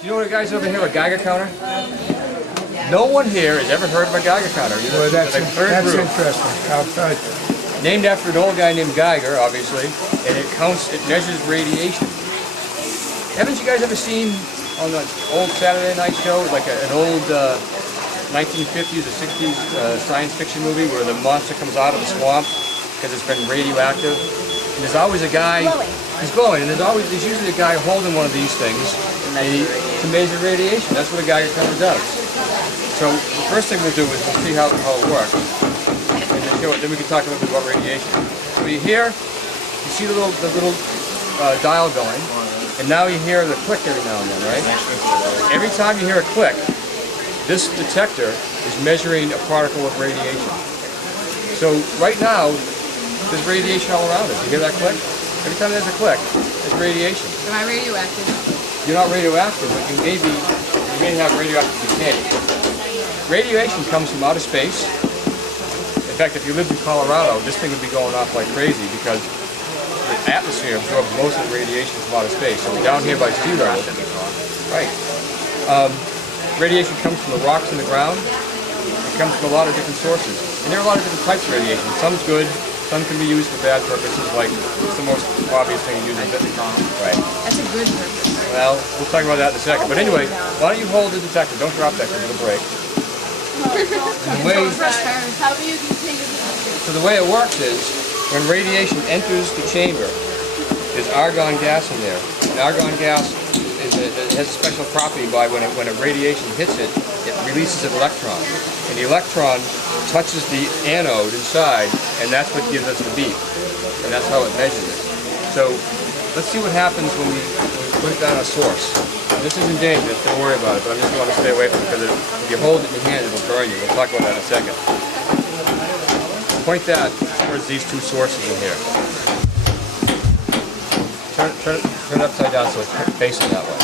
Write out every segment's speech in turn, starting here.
Do you know what guys over here, a Geiger counter? No one here has ever heard of a Geiger counter. Well, that's interesting. I'll tell you. Named after an old guy named Geiger, obviously, and it measures radiation. Haven't you guys ever seen on the old Saturday night show, like an old 1950s or 60s science fiction movie where the monster comes out of the swamp because it's been radioactive? And there's always a guy, he's glowing, and there's usually a guy holding one of these things to measure radiation. That's what a Geiger counter does. So the first thing we'll do is we'll see how it works. Then we can talk a little bit about radiation. So you see the little dial going, and now you hear the click every now and then, right? Every time you hear a click, this detector is measuring a particle of radiation. So right now, there's radiation all around us. You hear that click? Every time there's a click, it's radiation. Am I radioactive? You're not radioactive, but you may have radioactive decay. Radiation comes from outer space. In fact, if you lived in Colorado, this thing would be going off like crazy because the atmosphere absorbs most of the radiation from outer space. So down here by sea level, right? Radiation comes from the rocks in the ground. It comes from a lot of different sources, and there are a lot of different types of radiation. Some's good. Some can be used for bad purposes, like it's the most obvious thing you use in business. Right. That's a good purpose. Well, we'll talk about that in a second. But anyway, why don't you hold the detector? Don't drop that because it'll break. So the way it works is, when radiation enters the chamber, there's argon gas in there. And argon gas has a special property by when a radiation hits it, it releases an electron. And the electron touches the anode inside, and that's what gives us the beep. And that's how it measures it. So let's see what happens when we put it down a source. This isn't dangerous, don't worry about it, but I just want to stay away from it because if you hold it in your hand, it'll burn you. We'll talk about that in a second. Point that towards these two sources in here. Turn it upside down so it's facing that way.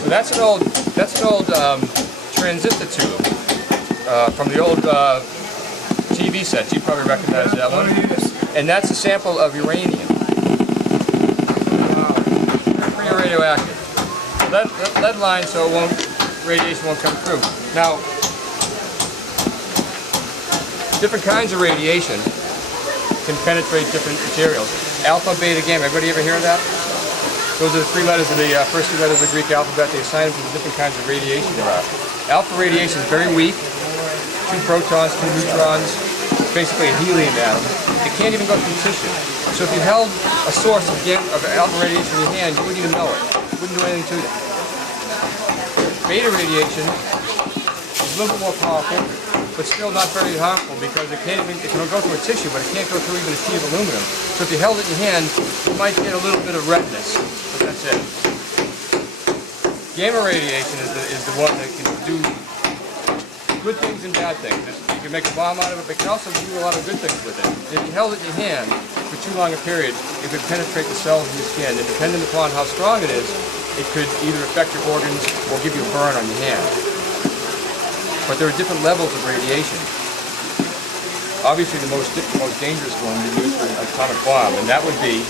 So that's an old transistor tube from the old TV sets. You probably recognize that one. And that's a sample of uranium. Pretty radioactive. Lead line, so radiation won't come through. Now, different kinds of radiation can penetrate different materials. Alpha, beta, gamma. Everybody ever hear of that? Those are the three letters of the first two letters of the Greek alphabet. They assign them to the different kinds of radiation there are. Alpha radiation is very weak. 2 protons, 2 neutrons. It's basically a helium atom. It can't even go through tissue. So if you held a source of alpha radiation in your hand, you wouldn't even know it. It wouldn't do anything to it. Beta radiation is a little bit more powerful, but still not very harmful because it can go through a tissue, but it can't go through even a sheet of aluminum. So if you held it in your hand, you might get a little bit of redness, but that's it. Gamma radiation is the one that can do good things and bad things. You can make a bomb out of it, but it can also do a lot of good things with it. If you held it in your hand for too long a period, it could penetrate the cells in your skin, and depending upon how strong it is, it could either affect your organs or give you a burn on your hand. But there are different levels of radiation. Obviously, the most dangerous one would be used for an atomic bomb, and that would be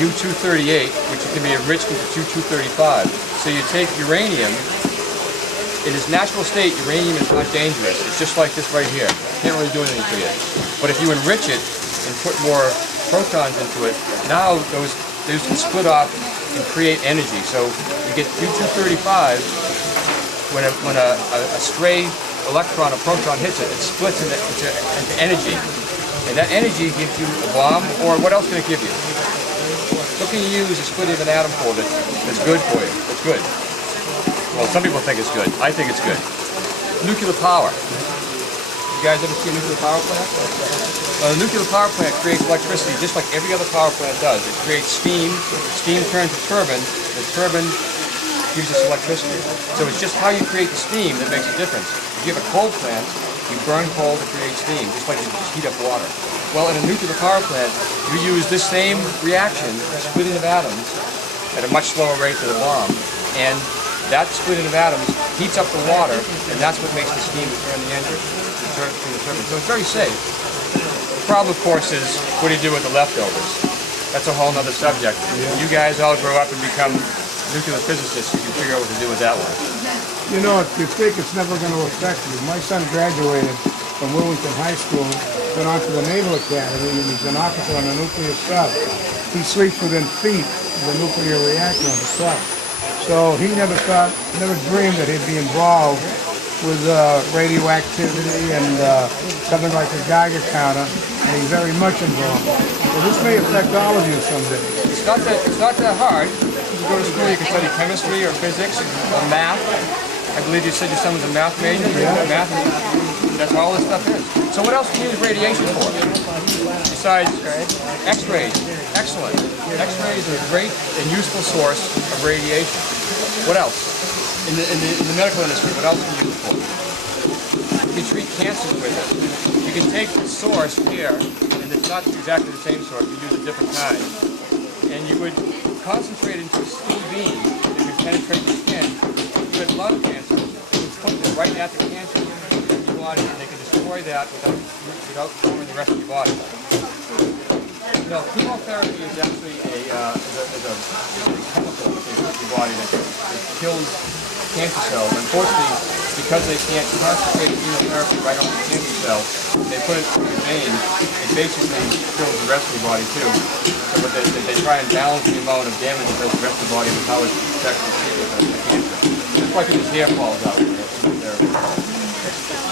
U-238, which can be enriched into U-235. So you take uranium. In its natural state, uranium is not dangerous. It's just like this right here. It can't really do anything to you. But if you enrich it and put more protons into it, now those can split off and create energy. So you get U-235 when a stray electron or proton hits it, it splits into energy. And that energy gives you a bomb, or what else can it give you? What can you use a splitting of an atom for that's good for you? That's good. Well, some people think it's good. I think it's good. Nuclear power. You guys ever see a nuclear power plant? The nuclear power plant creates electricity just like every other power plant does. It creates steam. Steam turns a turbine. The turbine gives us electricity. So it's just how you create the steam that makes a difference. If you have a coal plant, you burn coal to create steam, just like you just heat up water. Well, in a nuclear power plant, you use this same reaction, splitting of atoms, at a much slower rate than a bomb, and that splitting of atoms heats up the water, and that's what makes the steam to turn the engine, to turn the turbine. So it's very safe. The problem, of course, is what do you do with the leftovers? that's a whole nother subject. When you guys all grow up and become nuclear physicists, you can figure out what to do with that one. You know, if you think it's never going to affect you, my son graduated from Wilmington High School, went on to the Naval Academy, and he's an officer on a nuclear sub. He sleeps within feet of the nuclear reactor on the sub. So he never dreamed that he'd be involved with radioactivity and something like a Geiger counter, and he's very much involved. So this may affect all of you someday. It's not that hard. You go to school, you can study chemistry or physics or math. I believe you said your son was a math major. Yeah. Math, that's what all this stuff is. So what else do you use radiation for? Besides X-rays. Excellent. X-rays are a great and useful source of radiation. What else? In the medical industry, what else do you use it for? You can treat cancer with it. You can take the source here, and it's not exactly the same source, you use a different kind. And you would concentrate into a steam beam that could penetrate the skin. If you had lung cancer, you would point it right at the cancer in your body, and they could destroy that without harming the rest of your body. No, chemotherapy is actually a chemical in your body that kills cancer cells. Unfortunately, because they can't concentrate immunotherapy right on the cancer cell, they put it through your veins. It basically kills the rest of your body too. So what they try and balance the amount of damage it does to the rest of the body with how it protects the cancer. That's why people's hair falls out when they have chemotherapy.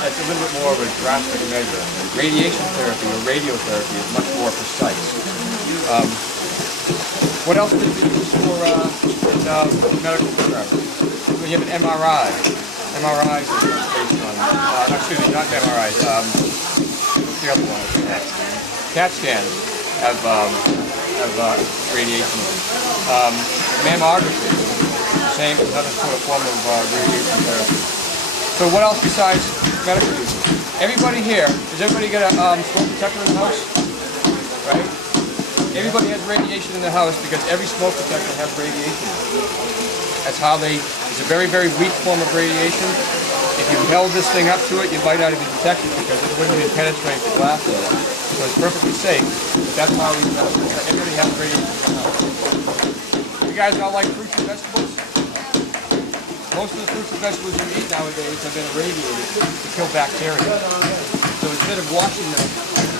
That's a little bit more of a drastic measure. Radiation therapy or radiotherapy is much more precise. What else do you use for in medical programs? When you have an MRI. MRIs are based on, excuse me, not MRIs, the other one. CAT scans have radiation in them. Mammography, same, another sort of form of radiation therapy. So what else besides medical use? Everybody here, does everybody get a smoke detector in the house? Right? Everybody has radiation in the house because every smoke detector has radiation. That's how it's a very, very weak form of radiation. If you held this thing up to it, you might not even detect it because it wouldn't even penetrate the glass in it. So it's perfectly safe, but that's how everybody has radiation in the house. You guys all like fruits and vegetables? Most of the fruits and vegetables you eat nowadays have been irradiated to kill bacteria. So instead of washing them,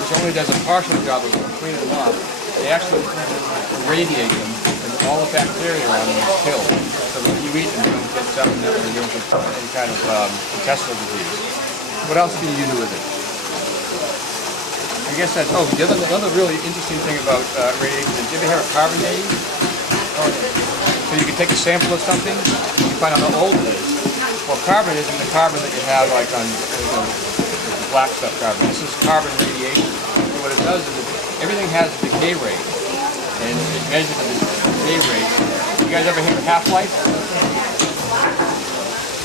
which only does a partial job of cleaning them off, they actually irradiate them, and all the bacteria around them is killed. So when you eat them, you don't get salmonella, you don't get any kind of intestinal disease. What else can you do with it? I guess that's, another really interesting thing about radiation is, do you ever hear of carbon dating? So you can take a sample of something, you can find out how old it is. Well, carbon isn't the carbon that you have like on the black stuff carbon. This is carbon radiation. So what it does is everything has a decay rate, and it measures the decay rate. You guys ever hear of half-life?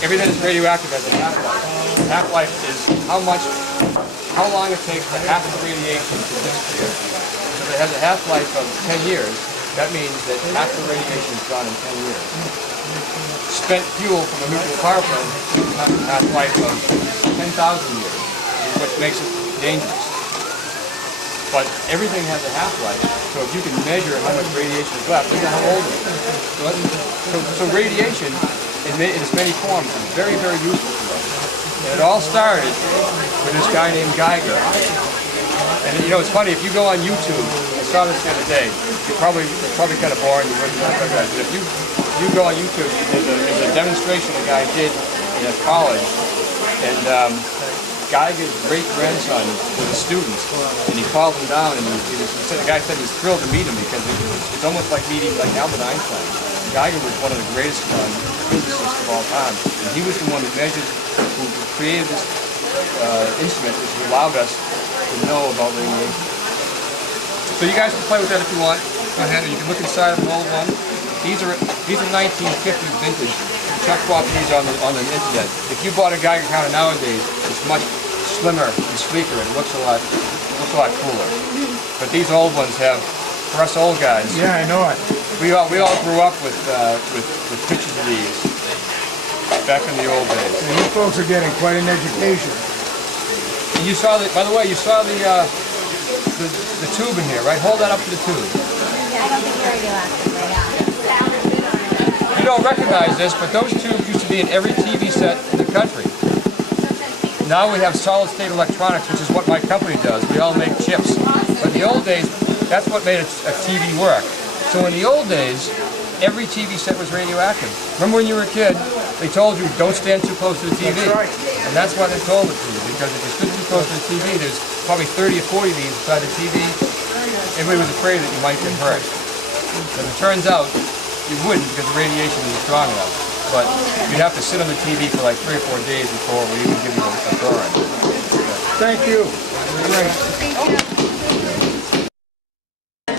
Everything that's radioactive has a half-life. Half-life is how long it takes for half of the radiation to disappear. So if it has a half-life of 10 years, that means that half the radiation is gone in 10 years. Spent fuel from a nuclear power plant has a half-life of 10,000 years, which makes it dangerous. But everything has a half-life, so if you can measure how much radiation is left, look at how old it is. So radiation, in its many forms, is very, very useful to us. And it all started with this guy named Geiger. And you know, it's funny, if you go on YouTube, I saw this the other day, it's probably kind of boring, you wouldn't recognize it, but if you go on YouTube, there's a demonstration a guy did in a college, and Geiger's great-grandson was a student, and he called him down, and the guy said he was thrilled to meet him because it's almost like meeting like Albert Einstein. Geiger was one of the greatest physicists of all time, and he was the one who created this instrument which allowed us to know about radiation. So you guys can play with that if you want. Go ahead, and you can look inside of an old one. These are 1950s vintage. Check bought these on the internet. If you bought a Geiger counter nowadays, it's much slimmer and sleeker. It looks a lot cooler. But these old ones have, for us old guys. Yeah, I know it. We all grew up with pictures of these back in the old days. And you folks are getting quite an education. And you saw by the way, you saw the tube in here, right? Hold that up to the tube. You don't recognize this, but those tubes used to be in every TV set in the country. Now we have solid-state electronics, which is what my company does. We all make chips. But in the old days, that's what made a TV work. So in the old days, every TV set was radioactive. Remember when you were a kid, they told you don't stand too close to the TV? That's right. And that's why they told it to you, because if you stood too close to the TV, there's probably 30 or 40 of these inside the TV. Everybody was afraid that you might get hurt. But it turns out you wouldn't because the radiation isn't strong enough. But you'd have to sit on the TV for like 3 or 4 days before we even give you a burn. Thank you. Great.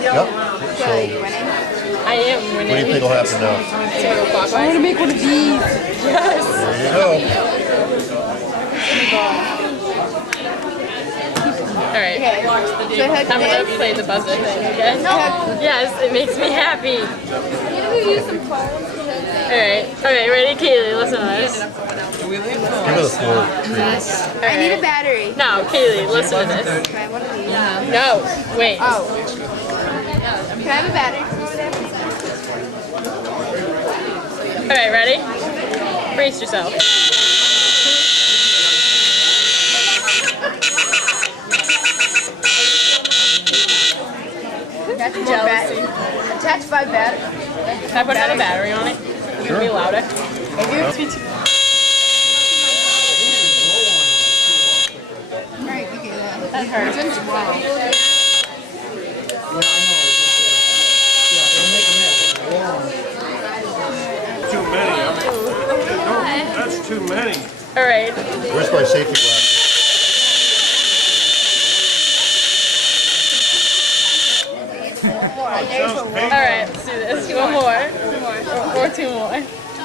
Yep. I am winning. What do you think will happen now? I want to make one of these. Yes. There you go. Alright. I'm going to play the buzzer thing again. Yes, it makes me happy. Alright, ready? Kaylee, listen to this. Give her the floor. I need a battery. No, Kaylee, listen to this. Can I have one of these? No, wait. Oh. Can I have a battery? Alright, ready? Brace yourself. Jealousy. Attach 5 batteries. Can I put another battery on it? It's gonna be louder. That hurts. Too many. That's too many. Alright. Where's my safety glasses? Alright, let's do this. One more. Or 2 more.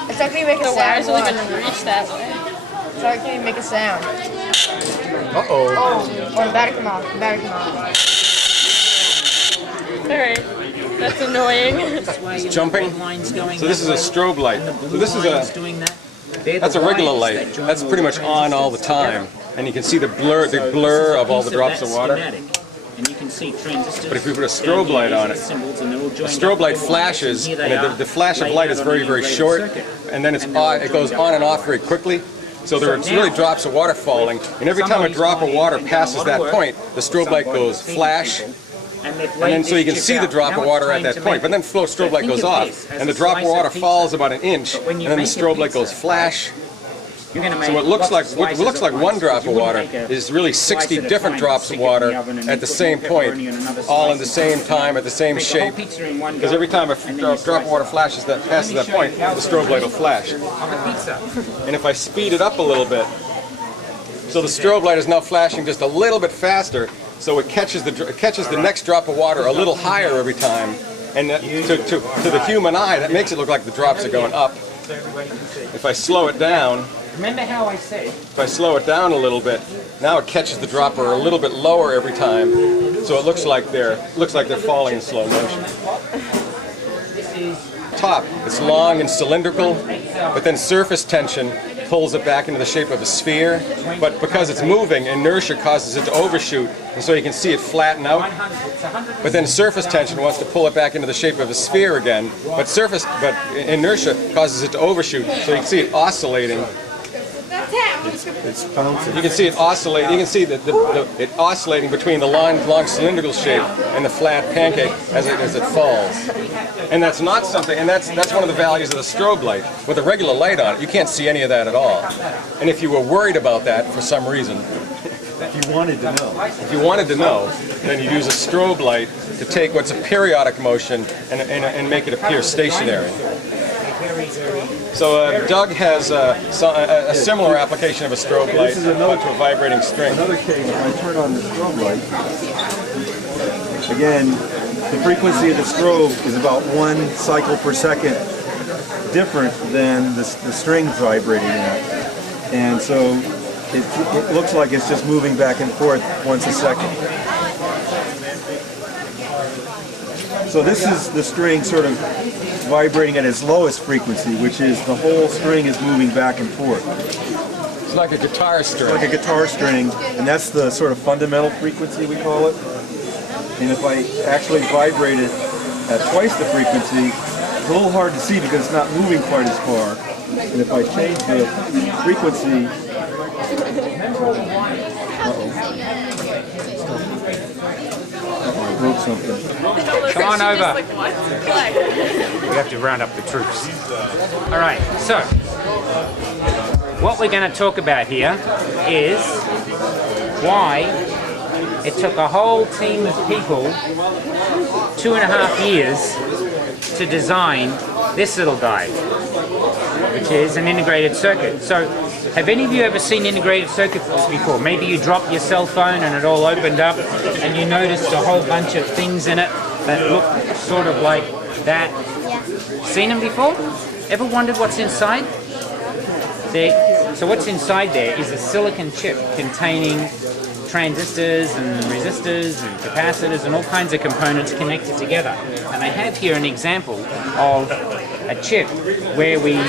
It's not going to make a The wires sound. don't even reach that way. It's not going to make a sound. Uh-oh. Oh, the battery come off. The battery come off. Alright. That's annoying. It's jumping. So this is a strobe light. So this is that's a regular light. That's pretty much on all the time. And you can see the blur of all the drops of water. And you can see transistors. But if we put a strobe light on it, the strobe light flashes, and the flash of light is very, very short, and then it goes on and off very quickly. So there are really drops of water falling, and every time a drop of water passes that point, the strobe light goes flash, and then so you can see the drop of water at that point. But then the strobe light goes off, and the drop of water falls about an inch, and then the strobe light goes flash. So what looks like one drop of water is really 60 different drops of water at the same point, all in the same time, at the same shape. Because every time a drop of water passes that point, the strobe light will flash. And if I speed it up a little bit, so the strobe light is now flashing just a little bit faster, so it catches the next drop of water a little higher every time. And to the human eye, that makes it look like the drops are going up. If I slow it down, Remember how I say? if I slow it down a little bit, now it catches the dropper a little bit lower every time, so it looks like they're falling in slow motion. Top, it's long and cylindrical, but then surface tension pulls it back into the shape of a sphere. But because it's moving, inertia causes it to overshoot, and so you can see it flatten out. But then surface tension wants to pull it back into the shape of a sphere again. But inertia causes it to overshoot, so you can see it oscillating. It's bouncing. You can see it oscillate. You can see that it oscillating between the long cylindrical shape and the flat pancake as it falls. And that's not something. And that's one of the values of the strobe light. With a regular light on it, you can't see any of that at all. And if you were worried about that for some reason, If you wanted to know. then you'd use a strobe light to take what's a periodic motion and make it appear stationary. So Doug has a similar application of a strobe light to a vibrating string. Another case, when I turn on the strobe light, again, the frequency of the strobe is about 1 cycle per second different than the string vibrating at. And so it looks like it's just moving back and forth once a second. So this is the string sort of vibrating at its lowest frequency, which is the whole string is moving back and forth. It's like a guitar string. Like a guitar string, and that's the sort of fundamental frequency we call it. And if I actually vibrate it at twice the frequency, it's a little hard to see because it's not moving quite as far. And if I change the frequency, I broke something. Come on over. We have to round up the troops. All right, so what we're going to talk about here is why it took a whole team of people 2.5 years to design this little guy, which is an integrated circuit. So have any of you ever seen integrated circuits before? Maybe you dropped your cell phone and it all opened up and you noticed a whole bunch of things in it that look sort of like that. Yeah. Seen them before? Ever wondered what's inside? So what's inside there is a silicon chip containing transistors and resistors and capacitors and all kinds of components connected together. And I have here an example of a chip where we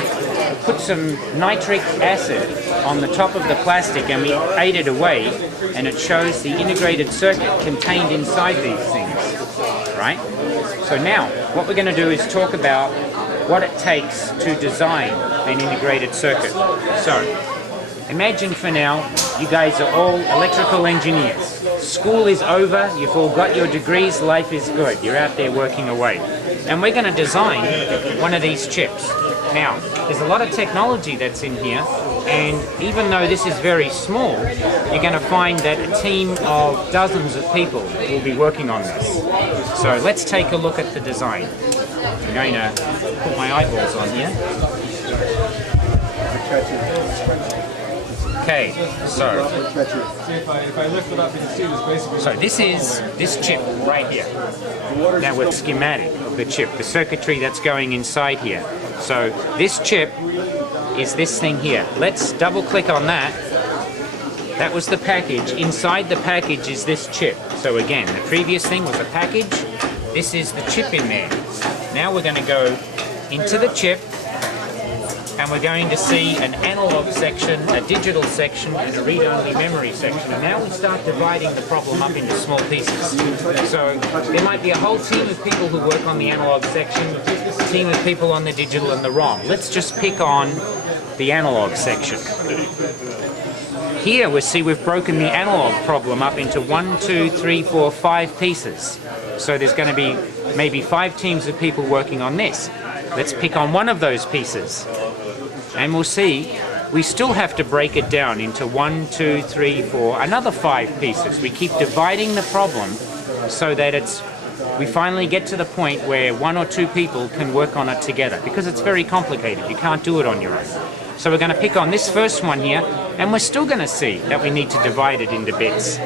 put some nitric acid on the top of the plastic and we ate it away, and it shows the integrated circuit contained inside these things, right? So now what we're going to do is talk about what it takes to design an integrated circuit. So imagine for now you guys are all electrical engineers. School is over, you've all got your degrees, life is good, you're out there working away. And we're going to design one of these chips. Now, there's a lot of technology that's in here, and even though this is very small, you're going to find that a team of dozens of people will be working on this. So let's take a look at the design. I'm going to put my eyeballs on here. Okay, so this is this chip right here. Now we're schematic of the chip, the circuitry that's going inside here. So this chip is this thing here. Let's double click on that. That was the package. Inside the package is this chip. So again, the previous thing was a package. This is the chip in there. Now we're going to go into the chip, and we're going to see an analog section, a digital section, and a read-only memory section. And now we start dividing the problem up into small pieces. So there might be a whole team of people who work on the analog section, a team of people on the digital and the ROM. Let's just pick on the analog section. Here we see we've broken the analog problem up into 1, 2, 3, 4, 5 pieces. So there's going to be maybe 5 teams of people working on this. Let's pick on one of those pieces. And we'll see we still have to break it down into 1, 2, 3, 4, another 5 pieces. We keep dividing the problem so that we finally get to the point where 1 or 2 people can work on it together, because it's very complicated. You can't do it on your own. So we're going to pick on this first one here, and we're still going to see that we need to divide it into bits.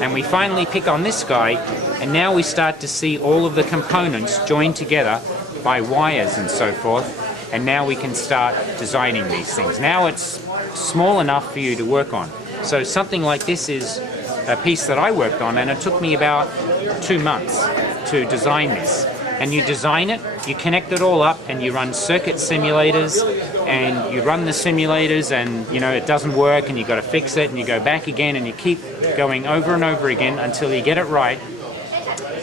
And we finally pick on this guy, and now we start to see all of the components joined together by wires and so forth. And now we can start designing these things. Now it's small enough for you to work on. So something like this is a piece that I worked on, and it took me about 2 months to design this. And you design it, you connect it all up, and you run circuit simulators, and you run the simulators, and you know it doesn't work, and you've got to fix it, and you go back again, and you keep going over and over again until you get it right.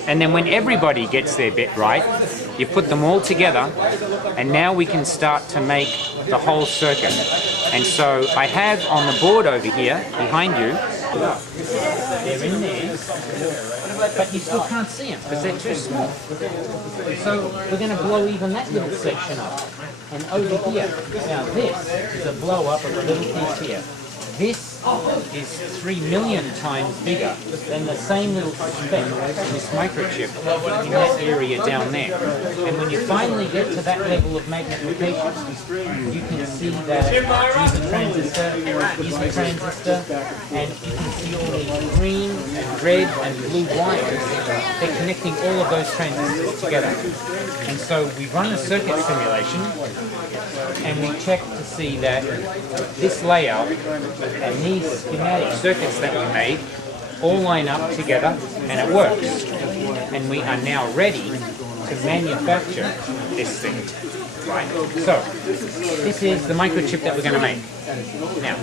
And then when everybody gets their bit right, you put them all together, and now we can start to make the whole circuit. And so I have on the board over here, behind you, they're in there, but you still can't see them because they're too small. So we're going to blow even that little section up. And over here, now this is a blow up of a little piece here. This is 3 million times bigger than the same little speck in this microchip in that area down there. And when you finally get to that level of magnification, you can see that here's a transistor, and you can see all these green and red and blue wires. They're connecting all of those transistors together. And so we run a circuit simulation, and we check to see that this layout and these schematic circuits that we made all line up together, and it works. And we are now ready to manufacture this thing. Right. So, this is the microchip that we're going to make. Now,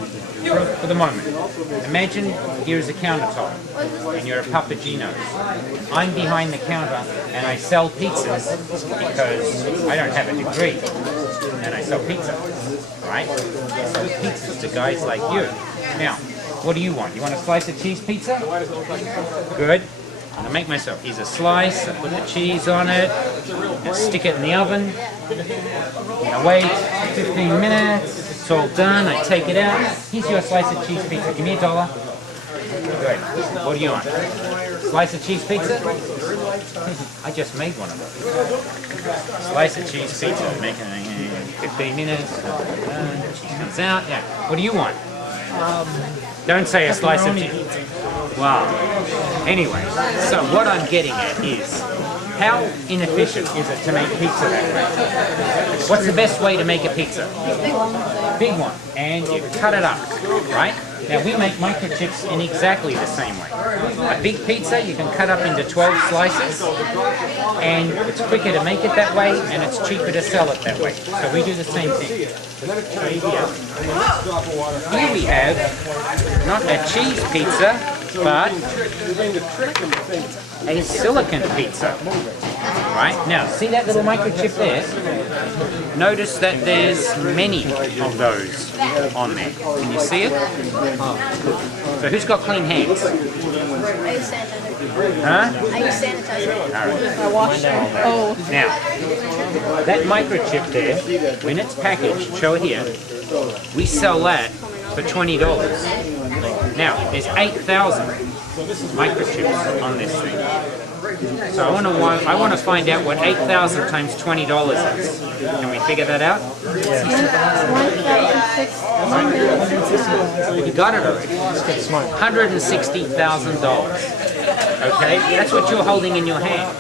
for the moment, imagine here's a countertop, and you're a Papagino's. I'm behind the counter, and I sell pizzas because I don't have a degree, and I sell pizza, right? I sell pizzas to guys like you. Now, what do you want? You want a slice of cheese pizza? Good. I'm going to make myself. Here's a slice, I put the cheese on it, I stick it in the oven, I wait 15 minutes, it's all done, I take it out. Here's your slice of cheese pizza. Give me $1. Good. What do you want? Slice of cheese pizza? I just made one of those. Slice of cheese pizza. Making it in 15 minutes. Cheese comes out. Yeah. What do you want? Don't say a slice of cheese. Wow. Anyway, so what I'm getting at is, how inefficient is it to make pizza that way? What's the best way to make a pizza? Big one. And you cut it up, right? Now we make microchips in exactly the same way. A big pizza you can cut up into 12 slices, and it's quicker to make it that way, and it's cheaper to sell it that way. So we do the same thing. Here we have not a cheese pizza, but a silicon pizza. Right? Now, see that little microchip there? Notice that there's many of those on there. Can you see it? So who's got clean hands? I use sanitizer. Huh? I use sanitizer. All right. I washed it. Oh. Now, that microchip there, when it's packaged, show it here, we sell that for $20. Now, there's 8,000 microchips on this thing. So I want to find out what 8,000 times $20 is. Can we figure that out? You got it already. $160,000. Okay, that's what you're holding in your hand.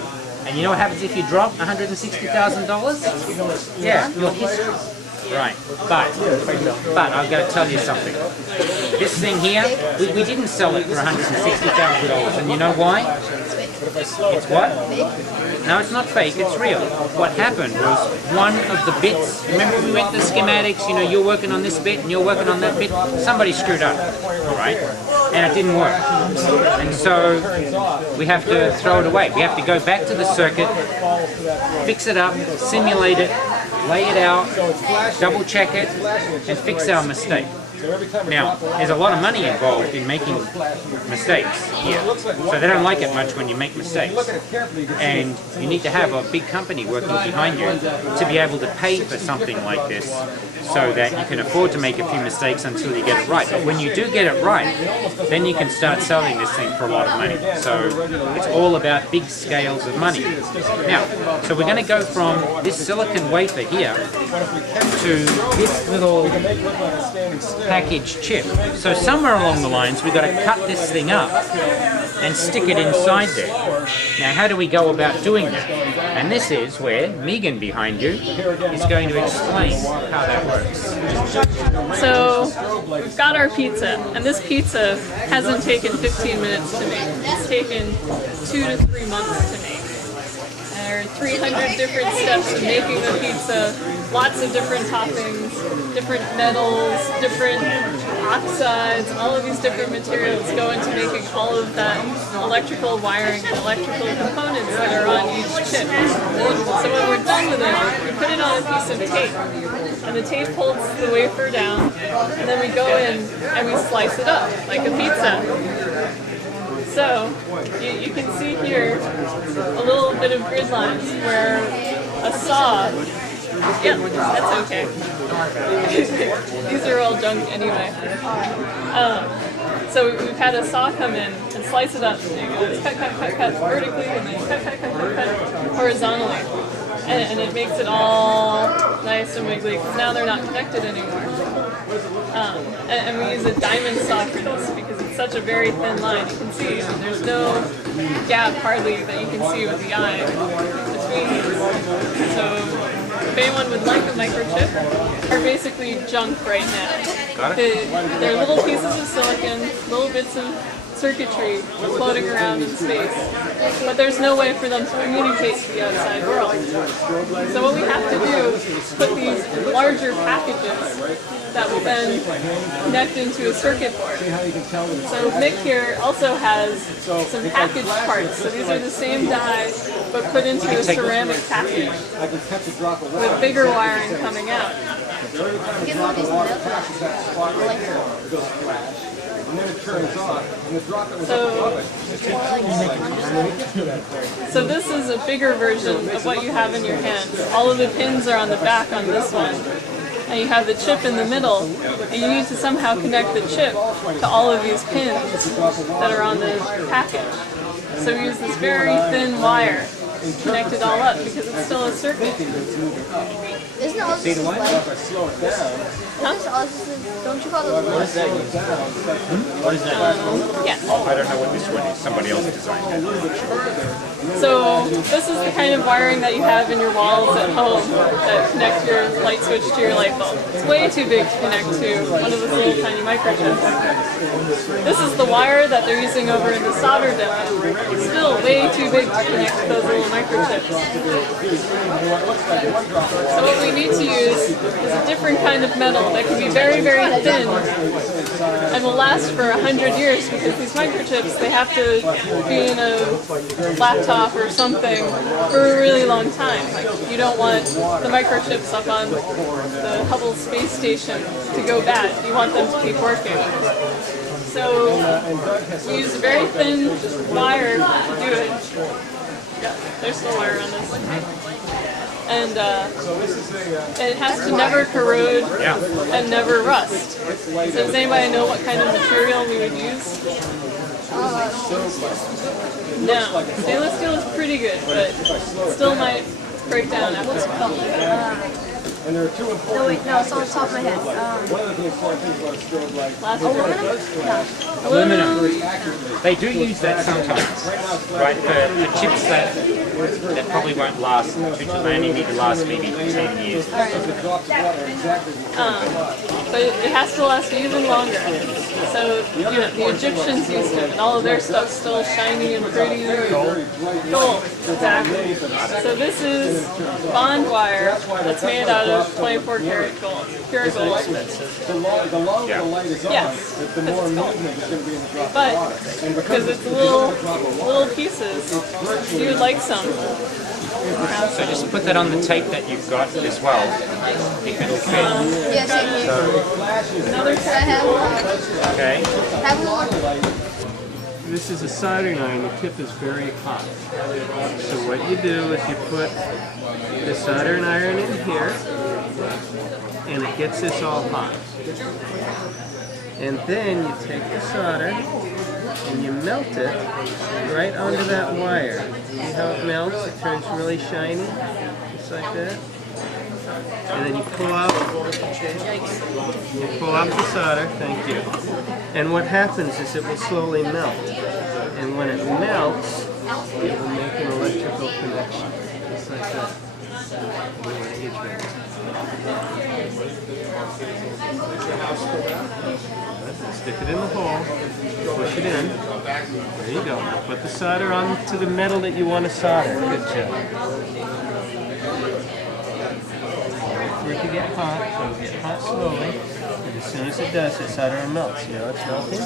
And you know what happens if you drop $160,000? Yeah, your history. Right, but I've got to tell you something. This thing here, we didn't sell it for $160,000, and you know why? It's what? No, it's not fake, it's real. What happened was one of the bits, remember we went to the schematics, you know, you're working on this bit and you're working on that bit, somebody screwed up, right? And it didn't work. And so we have to throw it away. We have to go back to the circuit, fix it up, simulate it, lay it out, double check it, and fix our mistake. Now, there's a lot of money involved in making mistakes here, so they don't like it much when you make mistakes. And you need to have a big company working behind you to be able to pay for something like this, so that you can afford to make a few mistakes until you get it right. But when you do get it right, then you can start selling this thing for a lot of money. So it's all about big scales of money. Now, so we're going to go from this silicon wafer here to this little packaged chip. So somewhere along the lines we've got to cut this thing up and stick it inside there. Now how do we go about doing that? And this is where Megan behind you is going to explain how that works. So we've got our pizza, and this pizza hasn't taken 15 minutes to make. It's taken 2 to 3 months to make. There are 300 different steps of making the pizza, lots of different toppings, different metals, different oxides, all of these different materials go into making all of that electrical wiring and electrical components that are on each chip. So when we're done with it, we put it on a piece of tape, and the tape holds the wafer down, and then we go in and we slice it up like a pizza. So, you can see here a little bit of grid lines where a saw, yeah, that's okay. These are all junk anyway. So we've had a saw come in and slice it up. So you go cut vertically, and then cut horizontally. And it makes it all nice and wiggly, because now they're not connected anymore. And we use a diamond saw for this because it's such a very thin line. You can see there's no gap hardly that you can see with the eye between these. So if anyone would like a microchip, they're basically junk right now. Got it? They're little pieces of silicon, little bits of circuitry floating around in space, but there's no way for them to communicate to the outside world. So what we have to do is put these larger packages that will then connect into a circuit board. So Mick here also has some packaged parts. So these are the same die, but put into a ceramic package with bigger wiring coming out. Get all these So this is a bigger version of what you have in your hands. All of the pins are on the back on this one. And you have the chip in the middle, and you need to somehow connect the chip to all of these pins that are on the package. So we use this very thin wire to connect it all up because it's still a circuit. Isn't all this like? Don't you call those lights? What is that? Yes. I don't know what this one is. Somebody else designed it. So this is the kind of wiring that you have in your walls at home that connect your light switch to your light bulb. It's way too big to connect to one of those little tiny microchips. This is the wire that they're using over in the solder demo. It's still way too big to connect to those little microchips. So what we need to use is a different kind of metal that can be very, very thin and will last for 100 years because these microchips, they have to be in a laptop or something for a really long time. Like, you don't want the microchips up on the Hubble Space Station to go bad. You want them to keep working. So we use a very thin wire to do it. Yeah, there's the wire on this. And it has to never corrode and never rust. So does anybody know what kind of material we would use? No. Stainless steel is pretty good, but still might break down after a while. No, wait, no, it's on the top of my head. Aluminum? They do use that sometimes, right? For chips that probably won't last. They only need to last maybe 10 years. But it has to last even longer. So, you know, the Egyptians used it, and all of their stuff's still shiny and pretty. Gold, exactly. So this is bond wire that's made out of 24 karat gold, pure gold. Yes, because it's gold. But because it's little pieces, you would like some. So just put that on the tape that you've got as well. If it'll fit. Yes, Another I have Okay. more. This is a soldering iron. The tip is very hot. So what you do is you put the soldering iron in here, and it gets this all hot. And then you take the solder and you melt it right onto that wire. See how it melts? It turns really shiny, just like that. And then you pull out the solder, thank you. And what happens is it will slowly melt. And when it melts, it will make an electrical connection, just like that. Stick it in the hole, push it in. There you go. Put the solder onto the metal that you want to solder. Good job. Wait for it to get hot, so it'll get hot slowly. And as soon as it does, the solder melts. You know it's melting?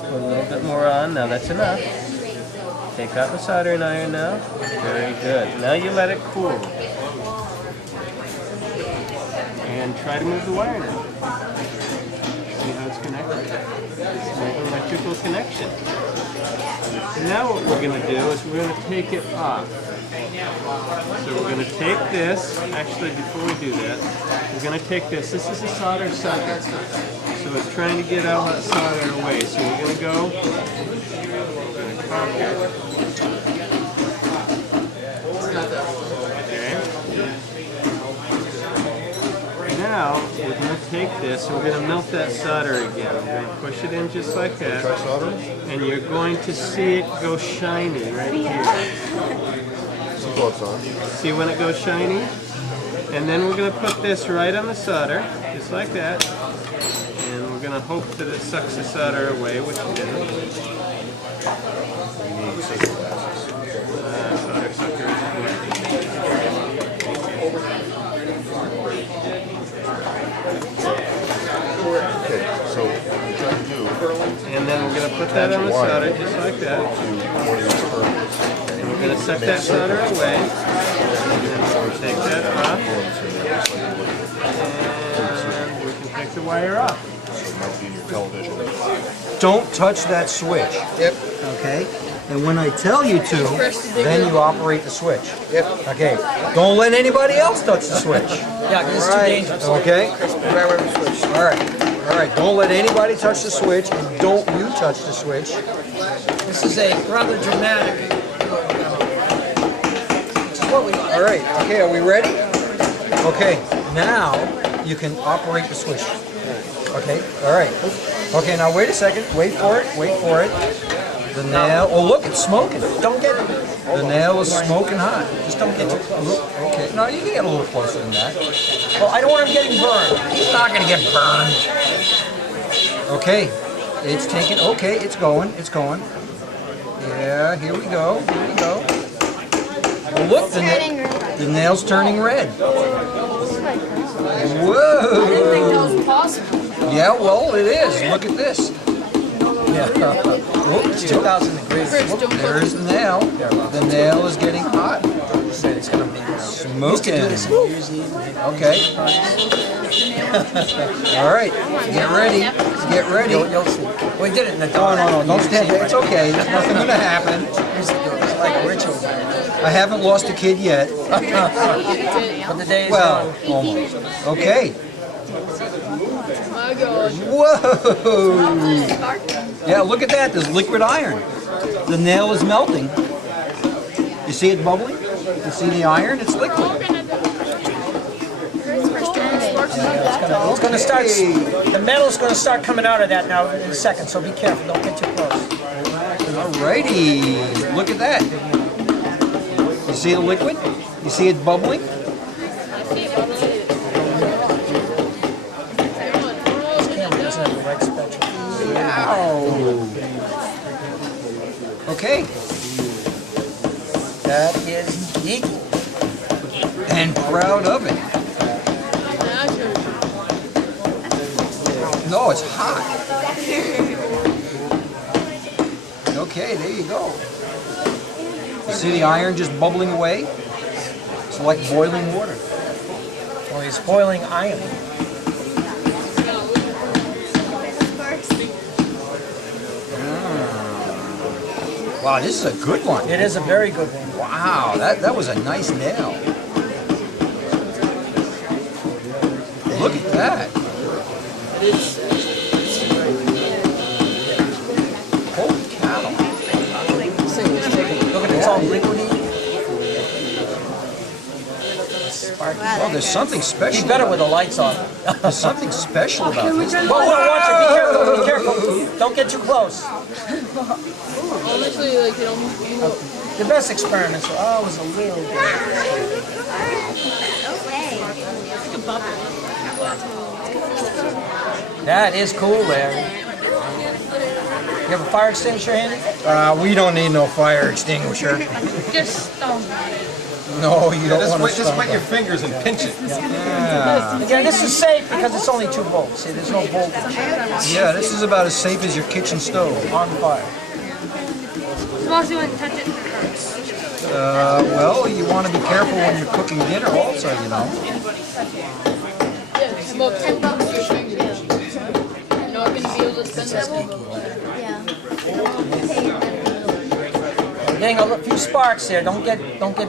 Put a little bit more on. Now that's enough. Take out the soldering iron now. Very good. Now you let it cool. And try to move the wire now. See how it's connected? It's an electrical connection. Now what we're going to do is we're going to take it off. So we're going to take this, actually before we do that, we're going to take this. This is a solder socket. So it's trying to get all that solder away. So we're going to go, we're going to cock it. Now, we're going to take this and we're going to melt that solder again. We're going to push it in just like that. And you're going to see it go shiny right here. See when it goes shiny? And then we're going to put this right on the solder. just like that. And we're going to hope that it sucks the solder away, which it did. Solder sucker is Okay, so what you're trying to do, and then we're going to put that on the solder just like that. one of these furnaces. And we're going to suck that solder away. And then we'll take that off. And we can take the wire off. So it might be in your television. Don't touch that switch. Yep. Okay? And when I tell you to, then you operate the switch. Yep. Okay? Don't let anybody else touch the switch. Yeah, it's too dangerous. Okay? All right. All right. Don't let anybody touch the switch, and don't you touch the switch. This is a rather dramatic. Which is what we want. All right. Okay. Are we ready? Okay. Now you can operate the switch. Okay. All right. Okay. Now wait a second. Wait for it. Wait for it. The nail. Oh, look, it's smoking. Don't get it. The nail is smoking hot. Just don't get too close. Okay. No, you can get a little closer than that. Well, I don't want him getting burned. He's not going to get burned. Okay. It's taking. Okay. It's going. It's going. Yeah. Here we go. Here we go. Well, look, the nail's turning red. Whoa. was possible. Yeah, well, it is. Look at this. Yeah. Oh, It's 2,000 degrees. there's the nail. The nail is getting hot. It's going to be Smoking. Okay. Okay. All right. Get ready. Get ready. You'll see. We did it in the No, dark. no, no. Don't stand there. It's okay. There's nothing going to happen. It's like a ritual. I haven't lost a kid yet. But the day is Well, gone. almost. Okay. My God. Whoa! Yeah, look at that. There's liquid iron. The nail is melting. You see it bubbling? You see the iron? It's liquid. It's going to start. The metal's going to start coming out of that now in a second. So be careful. Don't get too close. Alrighty. Look at that. You see the liquid? You see it bubbling? Doesn't have the right spectrum. Wow. Okay. That is neat. And proud of it. No, it's hot. Okay, there you go. You see the iron just bubbling away? It's like boiling water. Well, he's boiling iron. Wow, this is a good one. It is a very good one. Wow, that was a nice nail. Look at that. Holy cow. Look at it, it's all liquidy. Oh, there's something Be special. better with the lights on. There's something special about this. Whoa, watch it. Be careful. Be careful. Don't get too close. Honestly, like, it almost. The best experiments are always a little bit. That is cool there. You have a fire extinguisher handy? We don't need no fire extinguisher. Just No, you don't want to Just wet your fingers and pinch it. Again, this is safe because it's only 2 volts. See, there's no voltage Yeah, this is about as safe as your kitchen stove. on fire. as long as you wouldn't touch it. Well, you want to be careful when you're cooking dinner also, you know. Yeah, it's about $10 for your fingers. You're not going to be able to spend that. Getting a few sparks there. Don't get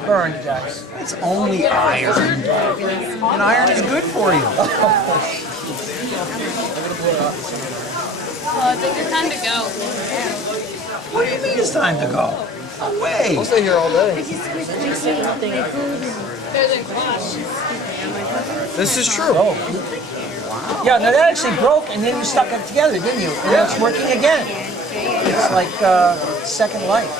burned, guys. It's only iron. And iron is good for you. Well, I think it's time to go. What do you mean it's time to go? No way. I'll stay here all day. There's a class. This is true. Yeah, no, that actually broke, and then you stuck it together, didn't you? And it's working again. It's like Second Life.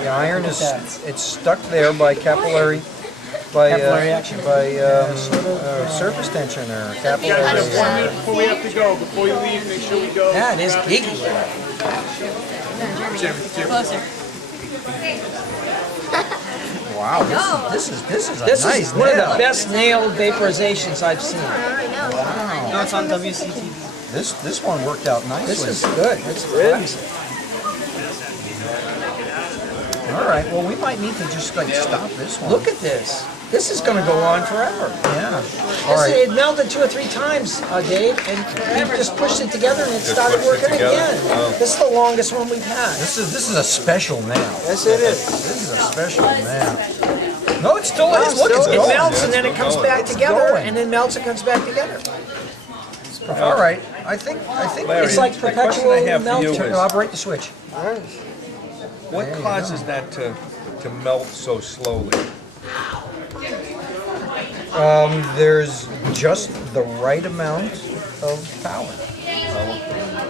The iron is it's stuck there by capillary Capillary action. surface tension or capillary. Before we have to go, before we leave, make sure we go. That is geeky. Closer. Wow, this is This a is nice one of nail. the best nail vaporizations I've seen. No, it's on WCTV. This one worked out nicely. This is good. It's crazy. All right. Well, we might need to just like stop this one. Look at this. This is going to go on forever. Yeah. All right. It melted 2 or 3 times, Dave, and he just pushed it together and it started working again. This is the longest one we've had. This is a special nail. Yes, it is. This is a special nail. No, it still is. Look, it's It going. melts and then it comes back It's together, going. and then melts and comes back together. All right. I think. It's like the question perpetual I have for you melting. is- Operate the switch. What causes that to melt so slowly? There's just the right amount of power.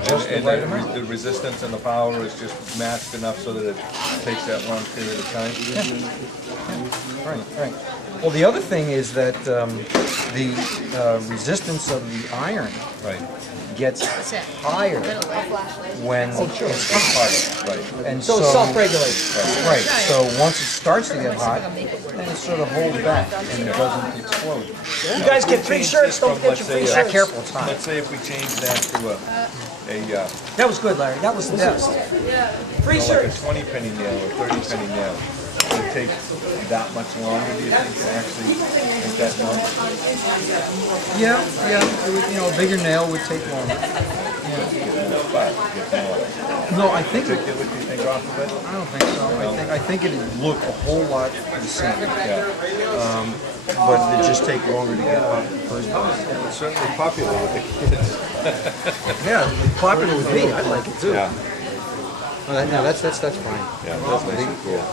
Just the And right amount. the resistance and the power is just matched enough so that it takes that long period of time? Right. Well, the other thing is that the resistance of the iron Right. gets higher when it's hot. Right. And So it self-regulates. Right. So once it starts to get hot, then it sort of holds back and it doesn't explode. You guys get free shirts, don't forget your free Let's say, shirts. Careful, it's hot. Let's say if we change that to a That was good, Larry. That was the best. Free like a shirts. 20 penny nail or 30 penny nail, would it take that much longer, do you think, to actually make that melt? Yeah. It would, a bigger nail would take longer. But get more No, I think. particulate, do you think, off of it? I don't think so. I think it'd look a whole lot the same. Yeah. But it'd just take longer to get hot in the first place. It's certainly popular with the kids. Yeah, popular with me. I like it too. Yeah. No, that's fine. Yeah, that's nice and cool.